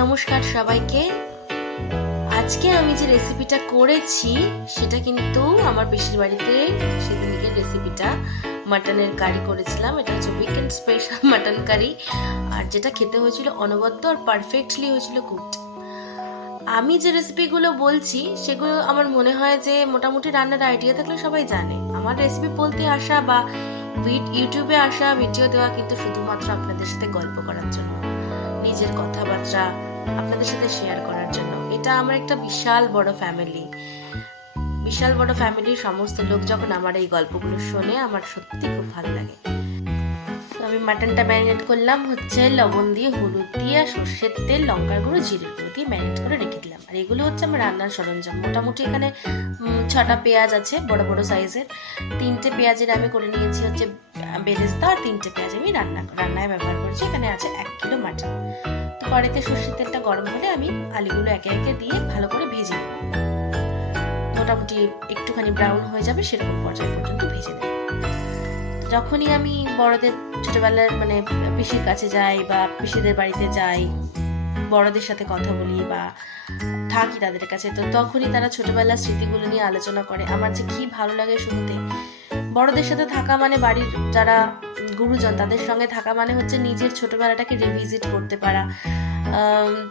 নমস্কার সবাইকে। আজকে আমি যে রেসিপিটা করেছি, সেটা কিন্তু আমার পিসির বাড়িতে সেদিনকে রেসিপিটা মাটনের কারি করেছিলাম। এটা হচ্ছে উইকেন্ড স্পেশাল মাটন কারি আর যেটা খেতে হয়েছিল অনবদ্য আর পারফেক্টলি হয়েছিল কুকড আমি যে রেসিপিগুলো বলছি, সেগুলো আমার মনে হয় যে মোটামুটি রান্নার আইডিয়া থাকলে সবাই জানে। আমার রেসিপি বলতে আসা বা ইউটিউবে আসা ভিডিও দেওয়া কিন্তু শুধুমাত্র আপনাদের সাথে গল্প করার জন্য। নিজের কথাবার্তা আপনাদের সাথে শেয়ার করার জন্য। এটা আমার একটা বিশাল বড় ফ্যামিলি বিশাল বড় ফ্যামিলির সমস্ত লোক যখন আমার এই গল্পগুলো শোনে, আমার সত্যি খুব ভালো লাগে। আমি মাটনটা ম্যারিনেট করলাম হচ্ছে লবণ দিয়ে, হলুদ দিয়ে আর সর্ষের তেল, লঙ্কার গুঁড়ো, জিরের গুঁড়ো দিয়ে ম্যারিনেট করে রেখে দিলাম। আর এগুলো হচ্ছে আমার রান্নার সরঞ্জাম। মোটামুটি এখানে ছটা পেঁয়াজ আছে, বড় বড় সাইজের। তিনটে পেঁয়াজের আমি করে নিয়েছি হচ্ছে বেরেস্তা আর তিনটে পেঁয়াজ আমি রান্না, রান্নায় ব্যবহার করেছি। এখানে আছে এক কিলো মাটন। তো কড়াইতে সর্ষের তেলটা গরম হলে আমি আলুগুলো একে একে দিয়ে ভালো করে ভেজে মোটামুটি একটুখানি ব্রাউন হয়ে যাবে, সেরকম পর্যায় পর্যন্ত ভেজে নেব যখনই আমি বড়দের ছোটবেলার মানে পিসির কাছে যাই বা পিসিদের বাড়িতে যাই, বড়দের সাথে কথা বলি বা থাকি তাদের কাছে, তো তখনই তারা ছোটবেলার স্মৃতিগুলো নিয়ে আলোচনা করে। আমার যে কি ভালো লাগে শুনতে। বড়দের সাথে থাকা মানে বাড়ির যারা গুরুজন, তাদের সঙ্গে থাকা মানে হচ্ছে নিজের ছোটবেলাটাকে রিভিজিট করতে পারা।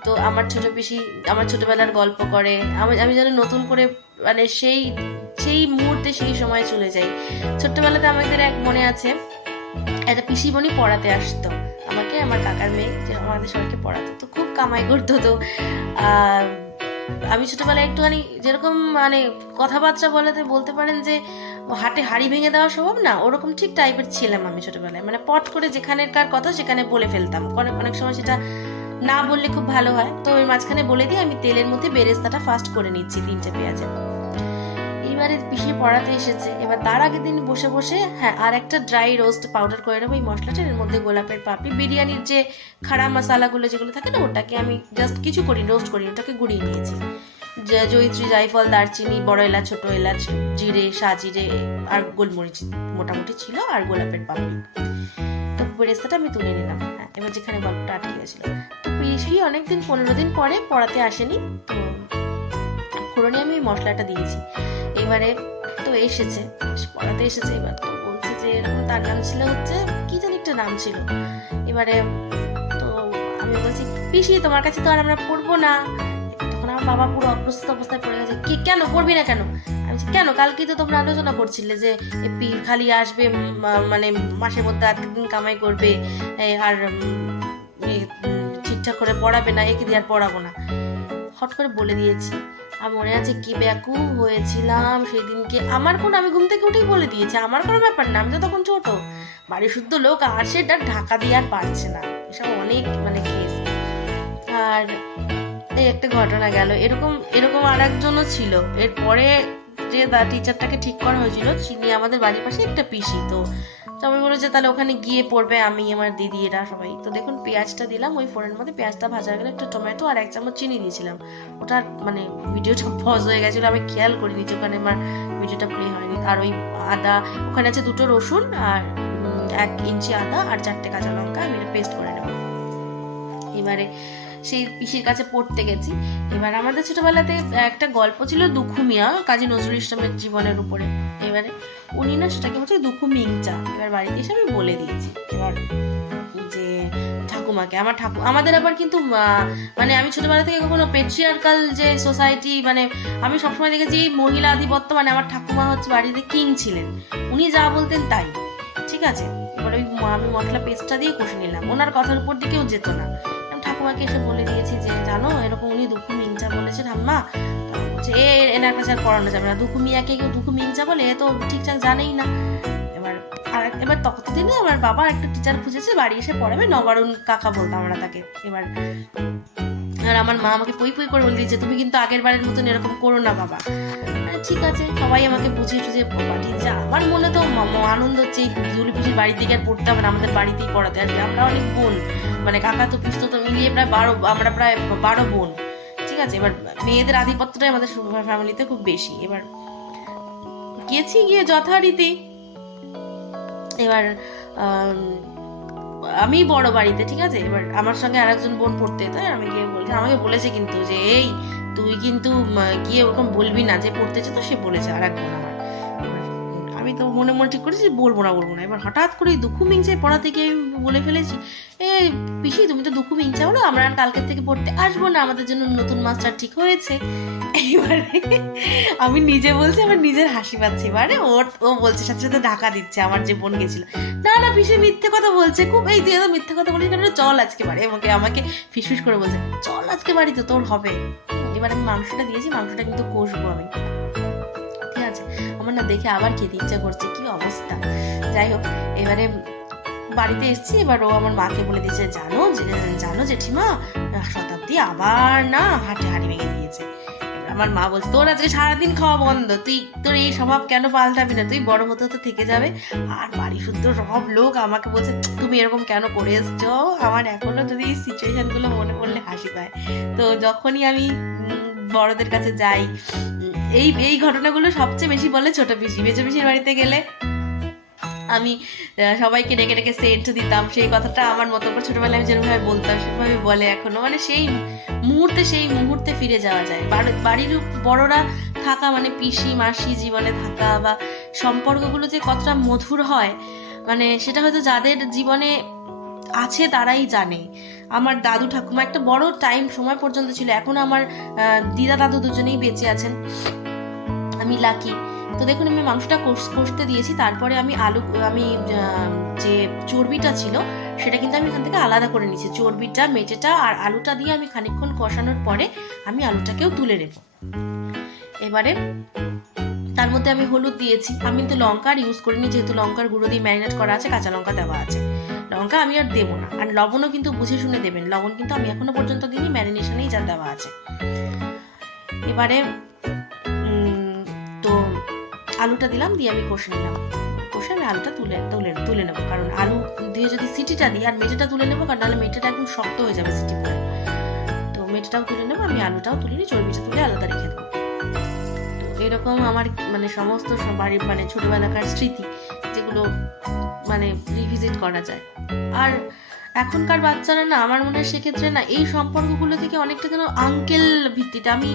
তো আমার ছোট পিসি আমার ছোটবেলার গল্প করে। আমি আমি যেন নতুন করে মানে সেই সেই মুহূর্তে সেই সময় চলে যাই। ছোট্টবেলাতে আমাদের এক মনে আছে, একটা পিসি পিসিমণি পড়াতে আসতো আমাকে, আমার কাকার মেয়ে, যে আমাদের সবাইকে পড়াতো, তো খুব কামাই করতো। তো, আমি ছোটবেলায় একটুখানি যেরকম মানে কথাবার্তা বলাতে বলতে পারেন যে, হাটে হাড়ি ভেঙে দেওয়া সম্ভব না, ওরকম ঠিক টাইপের ছিলাম আমি ছোটবেলায়। মানে পট করে যেখানেকার কথা সেখানে বলে ফেলতাম। অনেক অনেক সময় সেটা না বললে খুব ভালো হয়। তো ওই মাঝখানে বলে দিয়ে আমি তেলের মধ্যে বেরেস্তাটা ফাস্ট করে নিচ্ছি তিনটে পেঁয়াজের এবারে পিসি পড়াতে এসেছে। এবার তার আগের দিন বসে বসে হ্যাঁ আর একটা ড্রাই রোস্ট পাউডার করে নেব এই মশলাটা। এর মধ্যে গোলাপের পাপড়ি, বিরিয়ানির যে খাড়া মশলাগুলো যেগুলো থাকে না, ওটাকে আমি জাস্ট কিছু করি রোস্ট করি, ওটাকে গুঁড়িয়ে নিয়েছি। যে জয়িত্রী, জায়ফল, দারচিনি, বড় এলাচ, ছোট এলাচ, জিরে, সাজিরে, আর গোলমরিচ মোটামুটি ছিল, আর গোলাপের পাপড়ি। তো বেরেস্তাটা আমি তুলে নিলাম। হ্যাঁ এবার যেখানে গল্পটা আটকে গেছিল। পিসি অনেকদিন পনেরো দিন পরে পড়াতে আসেনি। তো ফোড়নে আমি ওই মশলাটা দিয়েছি। এবারে তো এসেছে পড়াতে এসেছে। এবার তো বলছে যে তার নাম ছিল হচ্ছে কি জানি একটা নাম ছিল। এবারে তো আমি বলছি পিসি তোমার কাছে তো আর আমরা পড়ব না। তখন আমার বাবা পুরো অপ্রস্তুত অবস্থায় পড়ে গেছে কি কেন পড়বি না কেন? আমি বলছি, কেন? কালকে তো তোমরা আলোচনা করছিলে যে খালি আসবে মানে মাসের মধ্যে আর্ধেক দিন কামাই করবে আর ঠিকঠাক করে পড়াবে না, একে দিয়ে আর পড়াবো না। হট করে বলে দিয়েছি। আর মনে আছে কি ব্যাকুল হয়েছিলাম সেদিনকে আমার কোনো, আমি ঘুম থেকে উঠেই বলে দিয়েছি, আমার কোনো ব্যাপার না, আমি তো তখন ছোট। বাড়ি শুদ্ধ লোক, আর সেটা ঢাকা দিয়ে আর পারছে না। এসব অনেক মানে কেস আর এই একটা ঘটনা গেল, এরকম এরকম আর একজনও ছিল। এরপরে যে টিচারটাকে ঠিক করা হয়েছিল চিনি আমাদের বাড়ির পাশে একটা পিসি, তো তো আমি বলি যে, তাহলে ওখানে গিয়ে পড়বে আমি, আমার দিদি, এরা সবাই। তো দেখুন, পেঁয়াজটা দিলাম ওই ফোড়ের মধ্যে। পেঁয়াজটা ভাজা গেলে, একটা টমেটো আর এক চামচ চিনি দিয়েছিলাম। ওটা মানে ভিডিওটা পজ হয়ে গেছিল, আমি খেয়াল করিনি যে ওখানে আমার ভিডিওটা প্লে হয়নি। আর ওই আদা, ওখানে আছে দুটো রসুন আর এক ইঞ্চি আদা আর চারটে কাঁচা লঙ্কা, আমি এটা পেস্ট করে নেব। এবারে সেই পিসির কাছে পড়তে গেছি। এবার আমাদের ছোটবেলাতে একটা গল্প ছিল দুখু মিয়া কাজী নজরুল ইসলামের জীবনের উপরে। এবারে উনি না সেটাকে বলছে দুখু মিংচা এবার বাড়িতে এসে আমি বলে দিয়েছি এবার যে ঠাকুমাকে, আমার ঠাকুর আমাদের আবার কিন্তু মানে আমি ছোটবেলা থেকে কখনো পেট্রিয়ার্কাল যে সোসাইটি মানে আমি সবসময় দেখেছি মহিলা আধিপত্য মানে আমার ঠাকুমা হচ্ছে বাড়িতে কিং ছিলেন। উনি যা বলতেন তাই। ঠিক আছে? এবার ওই আমি মশলা পেস্টটা দিয়ে কষে নিলাম। ওনার কথার উপর দিকেও যেত না। ঠাকুমাকে এসে বলে দিয়েছি যে, জানো, এরকম উনি দুঃখু মিংচা বলেছে ঠাম্মা যে এ এনার কাছে আর পড়ানো যাবে না। দুঃখু মিয়াকে কেউ দুঃখু মিংচা বলে, এ তো ঠিকঠাক জানেই না। এবার আর এবার ততদিনে আমার বাবা একটা টিচার খুঁজেছে, বাড়ি এসে পড়াবে, নবারুণ কাকা বলতাম আমরা তাকে। এবার আর আমার মা আমাকে পই পই করে বলে দিয়েছে, তুমি কিন্তু আগের বারের মতন এরকম করো না বাবা। ঠিক আছে, সবাই আমাকে বুঝিয়ে টুঝিয়ে পাঠিয়েছে আমার মনে তো আনন্দ হচ্ছে এই জুলি পিসির বাড়ি থেকে আর পড়তে হবে না, আমাদের বাড়িতেই পড়াতে। আসবে আমরা অনেক বোন মানে কাকা তো পিস্তো তো মিলিয়ে প্রায় বারো, আমরা প্রায় বারো বোন। ঠিক আছে, এবার মেয়েদের আধিপত্যটাই আমাদের ফ্যামিলিতে খুব বেশি। এবার গেছি গিয়ে যথারীতি। এবার আম, বড় বাড়িতে ঠিক আছে? এবার আমার সঙ্গে আরেকজন বোন পড়তে তাই? আমি গিয়ে বলছি আমাকে বলেছে কিন্তু যে এই তুই কিন্তু গিয়ে ওরকম বলবি না যে পড়তেছে তো সে বলেছে আর এক বোন আমার আমি তো মনে মনে ঠিক করেছি, বলব না বলব না। এবার হঠাৎ করে দুঃখু মিংসে পড়াতে গিয়ে আমি বলে ফেলেছি, এ পিসি, তুমি তো দুঃখু মিংসা হলো আমরা আর কালকের থেকে পড়তে আসব না, আমাদের জন্য নতুন মাস্টার ঠিক হয়েছে। এবারে আমি নিজে বলছি, আমার নিজের হাসি পাচ্ছে। এবারে ওর ও বলছে, সাথে সাথে ঢাকা দিচ্ছে, আমার যে বোন গেছিল। না না, পিসি, মিথ্যে কথা বলছে, খুব, এই তুই মিথ্যে কথা বলিস কেন? চল আজকে বাড়ি। আমাকে আমাকে ফিসফিস করে বলছে, চল আজকে বাড়িতে, তোর হবে। এবার আমি মাংসটা দিয়েছি, মাংসটা কিন্তু কষবো আমি। আছে? আমার না দেখে আবার খেতে ইচ্ছা করছে, কি অবস্থা? যাই হোক, এবারে বাড়িতে এসেছি, এবার ও আমার মাকে বলে দিয়েছে, জানো জানো জেঠিমা শতাব্দী আবার না হাটে হাড়ি ভেঙে দিয়েছে। আমার মা বলছে, তোর আজকে সারাদিন খাওয়া বন্ধ, তুই, তোর এই স্বভাব কেন পাল্টাবি না? তুই বড় হতে হতে থেকে যাবে। আর বাড়ি শুদ্ধ সব লোক আমাকে বলছে, তুমি এরকম কেন করে এসছো? আমার এখনও যদি এই সিচুয়েশনগুলো মনে পড়লে হাসি পায়। তো যখনই আমি বড়দের কাছে যাই এই এই ঘটনাগুলো সবচেয়ে বেশি বলে ছোট পিসি। মেজো পিসির বাড়িতে গেলে আমি সবাইকে ডেকে ডেকে সেন্ট দিতাম। সেই কথাটা আমার মতো করে ছোটবেলায় আমি যেরকমভাবে বলতাম সেভাবে বলে এখনও। মানে সেই মুহূর্তে সেই মুহূর্তে ফিরে যাওয়া যায়। বাড়ির বড়রা থাকা মানে পিসি, মাসি জীবনে থাকা বা সম্পর্কগুলো যে কতটা মধুর হয় মানে সেটা হয়তো যাদের জীবনে আছে তারাই জানে। আমার দাদু ঠাকুমা, একটা বড় টাইম সময় পর্যন্ত ছিল। এখন আমার দিদা দাদু দুজনেই বেঁচে আছেন। আমি লাকি তো দেখুন, আমি মাংসটা কষ- কষতে দিয়েছি। তারপরে আমি আলু, আমি যে চর্বিটা ছিল, সেটা কিন্তু আমি এখান থেকে আলাদা করে নিয়েছি। চর্বিটা, মেটেটা আর আলুটা দিয়ে আমি খানিকক্ষণ কষানোর পরে আমি আলুটাকেও তুলে নেব। এবারে তার মধ্যে আমি হলুদ দিয়েছি। আমি কিন্তু লঙ্কার ইউজ করিনি, যেহেতু লঙ্কার গুঁড়ো দিয়ে ম্যারিনেট করা আছে, কাঁচা লঙ্কা দেওয়া আছে। লঙ্কা আমি আর দেবো না। আর লবণও কিন্তু বুঝে শুনে দেবেন। লবণ কিন্তু আমি এখনও পর্যন্ত দিইনি, ম্যারিনেশনেই যা দেওয়া আছে। এবারে তো আলুটা দিলাম, দিয়ে আমি কষে নিলাম। কষে আমি আলুটা তুলে তুলে তুলে নেব। কারণ আলু দিয়ে যদি সিটিটা দিই, আর মেটেটা তুলে নেব, কারণ নাহলে মেটেটা একদম শক্ত হয়ে যাবে সিটি পরে। তো মেটেটাও তুলে নেব, আমি আলুটাও তুলে নিই, চর্বিটা তুলে আলাদা রেখে দেবো। তো এরকম আমার মানে সমস্ত বাড়ির মানে ছোটোবেলাকার স্মৃতি, যেগুলো মানে রিভিজিট করা যায়। আর এখনকার বাচ্চারা না, আমার মনে হয় সেক্ষেত্রে না, এই সম্পর্কগুলো থেকে অনেকটা যেন আঙ্কেল ভিত্তিতে আমি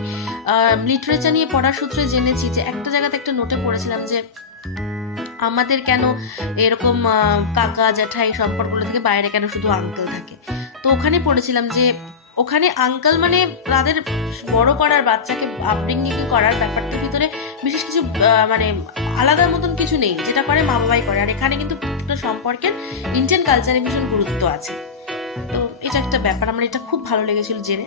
লিটারেচার নিয়ে পড়ার সূত্রে জেনেছি যে একটা জায়গাতে একটা নোটে পড়েছিলাম যে আমাদের কেন এরকম কাকা, জ্যাঠা এই সম্পর্কগুলো থেকে বাইরে কেন শুধু আঙ্কেল থাকে? তো ওখানে পড়েছিলাম যে ওখানে আঙ্কেল মানে তাদের বড় করার বাচ্চাকে আপব্রিঙ্গিং করার ব্যাপারটার ভিতরে বিশেষ কিছু মানে আলাদা মতন কিছু নেই, যেটা করে মা বাবাই করে। আর এখানে কিন্তু প্রত্যেকটা সম্পর্কের ইন্ডিয়ান কালচারে ভীষণ গুরুত্ব আছে। তো এটা একটা ব্যাপার, আমার এটা খুব ভালো লেগেছিল জেনে।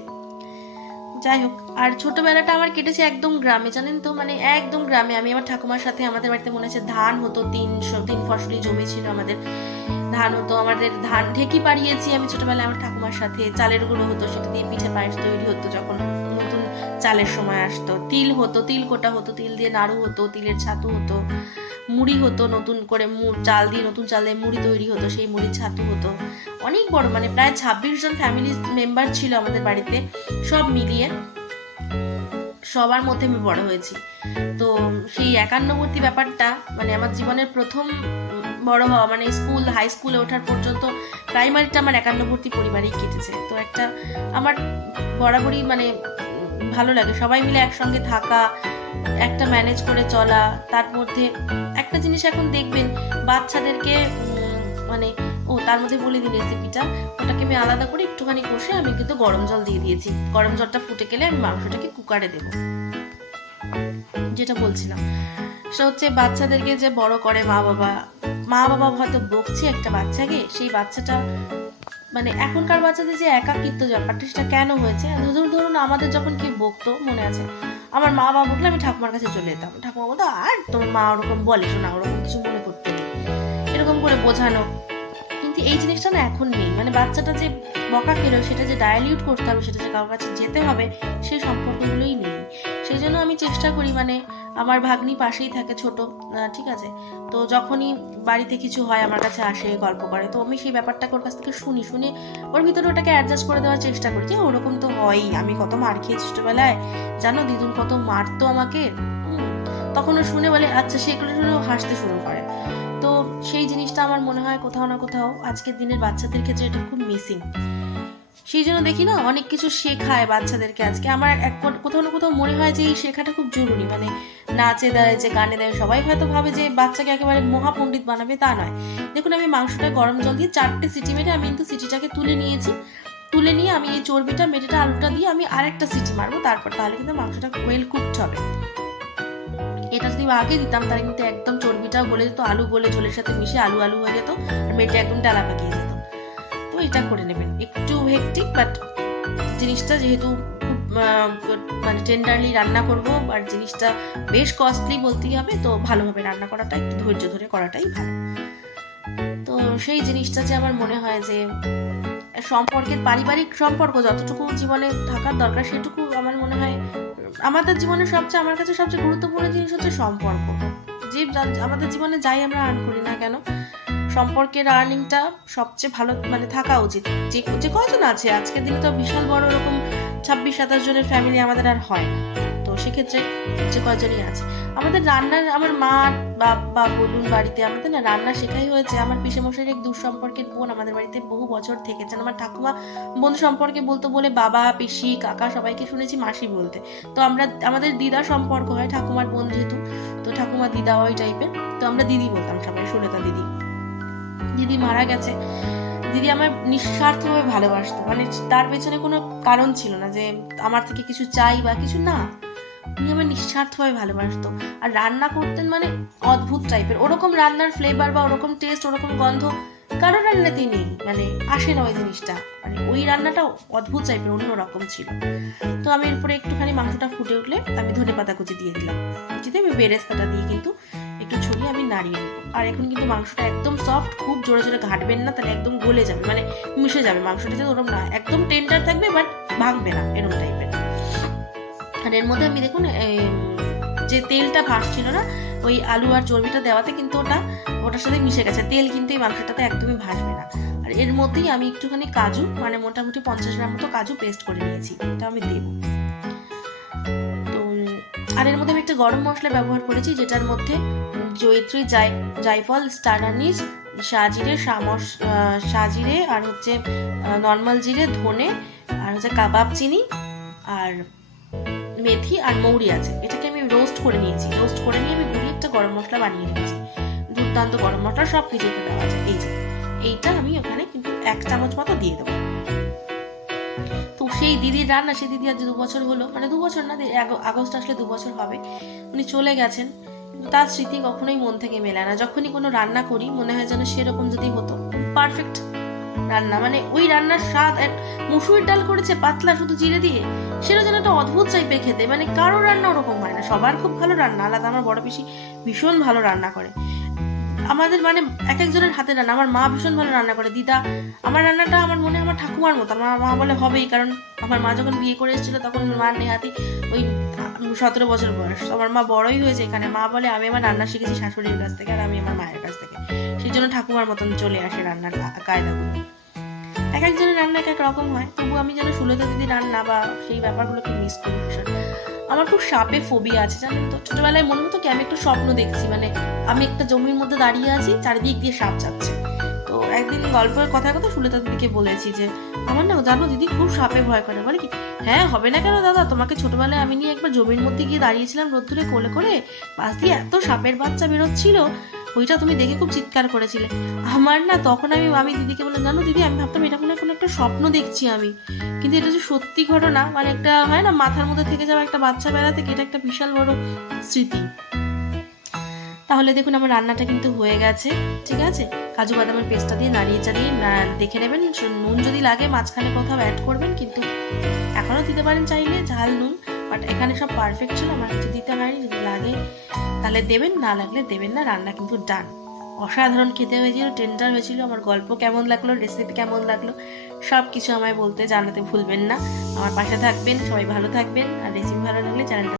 যাই হোক, আর ছোটবেলাটা আমার কেটেছে একদম গ্রামে, জানেন তো? মানে একদম গ্রামে। আমি আমার ঠাকুমার সাথে আমাদের বাড়িতে মনে আছে, ধান হতো তিনশো তিন ফসলি জমি ছিল আমাদের। ধান হতো, আমাদের ধান ঢেকি পাড়িয়েছি আমি ছোটবেলায় আমার ঠাকুমার সাথে। চালের গুঁড়ো হতো, সেটা দিয়ে পিঠে পায়েস তৈরি হতো যখন। চালের সময় আসতো। তিল হতো, তিল কোটা হতো, তিল দিয়ে নাড়ু হতো, তিলের ছাতু হতো, মুড়ি হতো নতুন করে চাল দিয়ে নতুন চাল দিয়ে মুড়ি তৈরি হতো, সেই মুড়ির ছাতু হতো। অনেক বড় মানে প্রায় ছাব্বিশ জন ফ্যামিলি মেম্বার ছিল আমাদের বাড়িতে, সব মিলিয়ে সবার মধ্যে আমি বড় হয়েছি। তো সেই একান্নবর্তী ব্যাপারটা মানে আমার জীবনের প্রথম বড় হওয়া মানে স্কুল হাই স্কুলে ওঠার পর্যন্ত প্রাইমারিটা আমার একান্নবর্তী পরিবারেই কেটেছে। তো একটা আমার বরাবরই মানে ভালো লাগে। সবাই মিলে একসঙ্গে থাকা, একটা ম্যানেজ করে চলা, তার মধ্যে একটা জিনিস এখন দেখবেন, বাচ্চাদেরকে মানে ও, তার মধ্যে বলে দিন রেসিপিটা ওটাকে আমি আলাদা করে একটুখানি কষে আমি কিন্তু গরম জল দিয়ে দিয়েছি। গরম জলটা ফুটে গেলে আমি মাংসটাকে কুকারে দেবো। যেটা বলছিলাম। সেটা হচ্ছে বাচ্চাদেরকে যে বড় করে মা বাবা মা বাবা হয়তো বকছে একটা বাচ্চাকে, সেই বাচ্চাটা মানে এখনকার বাচ্চাদের যে একাকিত্ব ব্যাপারটা সেটা কেন হয়েছে? ধরুন ধরুন আমাদের যখন কি বকতো, মনে আছে, আমার মা বাবা বকলে আমি ঠাকুমার কাছে চলে যেতাম। ঠাকুমা বলতো, আর তোমার মা ওরকম বলে শোনা, ওরকম কিছু মনে করতে এরকম করে বোঝানো। কিন্তু এই জিনিসটা না এখন নেই। মানে বাচ্চাটা যে বকা খেলো, সেটা যে ডায়ালিউট করতে হবে, সেটা যে কারোর কাছে যেতে হবে সেই সম্পর্কগুলোই নেই। সেই জন্য আমি চেষ্টা করি মানে আমার ভাগ্নি পাশেই থাকে ছোট ঠিক আছে? তো যখনই বাড়িতে কিছু হয়, আমার কাছে আসে, গল্প করে, তো আমি সেই ব্যাপারটাকে ওর কাছ থেকে শুনি, শুনে ওর ভিতরে ওটাকে অ্যাডজাস্ট করে দেওয়ার চেষ্টা করি যে, ওরকম তো হয়ই, আমি কত মার খেয়েছি ছোটবেলায়, জানো দিদুন কত মারতো আমাকে? তখন ও শুনে বলে আচ্ছা সেগুলো শুনে হাসতে শুরু করে। তো সেই জিনিসটা আমার মনে হয় কোথাও না কোথাও আজকের দিনের বাচ্চাদের ক্ষেত্রে এটা খুব মিসিং সেই জন্য দেখি না অনেক কিছু শেখায় বাচ্চাদেরকে আজকে। আমার এক কোথাও না কোথাও মনে হয় যে এই শেখাটা খুব জরুরি। মানে নাচে দেয়, যে গানে দেয়, সবাই হয়তো ভাবে যে বাচ্চাকে একেবারে মহাপণ্ডিত বানাবে, তা নয়। দেখুন, আমি মাংসটা গরম জল দিয়ে চারটে সিটি মেরে আমি কিন্তু সিটিটাকে তুলে নিয়েছি। তুলে নিয়ে আমি এই চর্বিটা, মেটেটা, আলুটা দিয়ে আমি আরেকটা সিটি মারবো। তারপর তাহলে কিন্তু মাংসটা ওয়েল কুকড হবে। এটা যদি আগে দিতাম, তাহলে কিন্তু একদম চর্বিটাও গলে যেত, আলু গলে ঝোলের সাথে মিশে আলু আলু হয়ে যেত, আর মেটে একদম ডালা পাকিয়ে যেত। তো এটা করে নেবেন। একটু হেকটিক বাট জিনিসটা যেহেতু মানে টেন্ডারলি রান্না করব, আর জিনিসটা বেশ কস্টলি বলতেই হবে, তো ভালোভাবে রান্না করাটা, একটু ধৈর্য ধরে করাটাই ভালো। তো সেই জিনিসটা যে আমার মনে হয় যে, সম্পর্কের পারিবারিক সম্পর্ক যতটুকু জীবনে থাকার দরকার, সেটুকু আমার মনে হয়, আমাদের জীবনে সবচেয়ে, আমার কাছে সবচেয়ে গুরুত্বপূর্ণ জিনিস হচ্ছে সম্পর্ক। যে আমাদের জীবনে যাই আমরা আর্ন করি না কেন সম্পর্কের আর্নিংটা সবচেয়ে ভালো মানে থাকা উচিত। যে যে আছে? আজকের দিনে তো বিশাল বড় রকম ছাব্বিশ, সাতাশ জনের ফ্যামিলি আমাদের আর হয় না। তো সেক্ষেত্রে যে কজনই আছে? আমাদের রান্নার, আমার মা বা বলুন বাড়িতে, আমাদের না রান্না শেখাই হয়েছে। আমার পিসেমশাইয়ের এক দূর সম্পর্কের বোন আমাদের বাড়িতে বহু বছর থেকেছেন। আমার ঠাকুমা বন্ধু সম্পর্কে বলতো বলে বাবা, পিসি, কাকা সবাইকে শুনেছি মাসি বলতে। তো আমরা, আমাদের দিদা সম্পর্ক হয় ঠাকুমার বোন যেহেতু, তো ঠাকুমা দিদা ওই টাইপের তো আমরা দিদি বলতাম সবাই, সুলেতা দিদি। দিদি মারা গেছে, দিদি আমার নিঃস্বার্থভাবে ভালোবাসতো। মানে তার পেছনে কোনো কারণ ছিল না যে আমার থেকে কিছু চাই বা কিছু না। উনি আমার নিঃস্বার্থভাবে ভালোবাসতো। আর রান্না করতেন মানে অদ্ভুত টাইপের ওরকম রান্নার ফ্লেভার বা ওরকম টেস্ট ওরকম গন্ধ কারও রান্নাতেই নেই। মানে আসে না ওই জিনিসটা। মানে ওই রান্নাটা অদ্ভুত টাইপের অন্যরকম ছিল। তো আমি এরপরে একটুখানি মাংসটা ফুটে উঠলে আমি ধনে পাতা কুচি দিয়ে দিলাম। কুচিতে আমি বেরেস্তাটা দিয়ে কিন্তু একটু আমি নাড়িয়ে নেব। আর এখন কিন্তু মাংসটা একদম সফট খুব জোরে জোরে ঘাটবেন না, তাহলে একদম গলে যাবে মানে মিশে যাবে। মাংসটা যে ওরকম না, একদম টেন্ডার থাকবে বাট ভাঙবে না এরকম টাইপের আর এর মধ্যে আমি দেখুন যে তেলটা ভাসছিল না, ওই আলু আর চর্বিটা দেওয়াতে কিন্তু ওটা, ওটার সাথে মিশে গেছে। তেল কিন্তু এই মাংসটাতে একদমই ভাসবে না। আর এর মধ্যেই আমি একটুখানি কাজু মানে মোটামুটি পঞ্চাশ গ্রাম মতো কাজু পেস্ট করে নিয়েছি, এটা আমি দেবো। আর এর মধ্যে আমি একটা গরম মশলা ব্যবহার করেছি, যেটার মধ্যে জয়িত্রী জাই জায়ফল স্টার আনিস সাজিরে সামস সাজিরে আর হচ্ছে নর্মাল জিরে ধনে, আর হচ্ছে কাবাব চিনি আর মেথি আর মৌরি আছে। এটাকে আমি রোস্ট করে নিয়েছি। রোস্ট করে নিয়ে আমি গুঁড়িয়ে একটা গরম মশলা বানিয়ে নিয়েছি। দুর্দান্ত গরম মশলা সব কিছুতে দেওয়া আছে। এই যে, এইটা আমি ওখানে কিন্তু এক চামচ মতো দিয়ে দেবো। তো সেই দিদির রান্না, সেই দিদি আজ দু বছর হলো। মানে দু বছর না আগস্ট আসলে দু বছর হবে। উনি চলে গেছেন। তার স্মৃতি কখনোই মন থেকে মেলে না। যখনই কোনো রান্না করি, মনে হয় যেন সেরকম যদি হতো। পারফেক্ট রান্না। মানে ওই রান্নার স্বাদ এক মুসুরির ডাল করেছে পাতলা শুধু জিরে দিয়ে, সেটা যেন একটা অদ্ভুত টাইপের খেতে। মানে কারও রান্না ওরকম হয় না। সবার খুব ভালো রান্না, আলাদা। আমার বড় পিসি ভীষণ ভালো রান্না করে। আমাদের মানে এক একজনের হাতে রান্না। আমার মা ভীষণ ভালো রান্না করে। দিদা, আমার রান্নাটা আমার মনে আমার ঠাকুমার মতো। আমার মা বলে হবেই। কারণ আমার মা যখন বিয়ে করে এসেছিল, তখন মার নেহাতি ওই সতেরো বছর বয়স। আমার মা বড়ই হয়েছে এখানে। মা বলে, আমি আমার রান্না শিখেছি শাশুড়ির কাছ থেকে আর আমি আমার মায়ের কাছ থেকে। সেই জন্য ঠাকুমার মতন চলে আসে রান্নার কায়দাগুলো। এক একজনের রান্না এক এক রকম হয়। তবু আমি যেন সুলতা দিদি রান্না বা সেই ব্যাপারগুলোকে মিস করি ভীষণ। আমার খুব সাপে ফোবিয়া আছে, জানেন তো? ছোটবেলায় মনে হতো কি, আমি একটু স্বপ্ন দেখছি। মানে আমি একটা জমির মধ্যে দাঁড়িয়ে আছি, চারিদিক দিয়ে সাপ যাচ্ছে তো একদিন গল্পের কথা কথা সুলেতা দিদিকে বলেছি যে, আমার না জানো দিদি খুব সাপে ভয় করে। বলে কি হ্যাঁ হবে না কেন দাদা? তোমাকে ছোটবেলায় আমি নিয়ে একবার জমির মধ্যে গিয়ে দাঁড়িয়েছিলাম রোদ্দুরে কোলে করে, পাশ দিয়ে এত সাপের বাচ্চা বেরোচ্ছিল, ওইটা তুমি দেখে খুব চিৎকার করেছিলে। আমার না তখন আমি আমি দিদিকে বললাম, জানো দিদি, আমি ভাবতাম এটা মনে কোনো একটা স্বপ্ন দেখছি আমি। কিন্তু এটা যে সত্যি ঘটনা মানে একটা হয় না, মাথার মধ্যে থেকে যাওয়া একটা বাচ্চা বেড়া থেকে এটা একটা বিশাল বড় স্মৃতি। তাহলে দেখুন আমার রান্নাটা কিন্তু হয়ে গেছে, ঠিক আছে? কাজু বাদামের পেস্টটা দিয়ে নাড়িয়ে চাড়িয়ে দেখে নেবেন নুন যদি লাগে মাঝখানে কোথাও অ্যাড করবেন, কিন্তু এখনও দিতে পারেন চাইলে, ঝাল, নুন বাট এখানে সব পারফেক্ট ছিল, আমার কিছু দিতে হয়নি, যদি লাগে, তাহলে দেবেন, না লাগলে দেবেন না, রান্না কিন্তু ডান অসাধারণ খেতে হয়েছিল টেন্ডার হয়েছিল, আমার গল্প কেমন লাগল রেসিপি কেমন লাগল সব কিছু আমায় বলতে জানাতে ভুলবেন না। আমার পাশে থাকবেন, সবাই ভালো থাকবেন, আর রেসিপি ভালো লাগলে চ্যানেলটা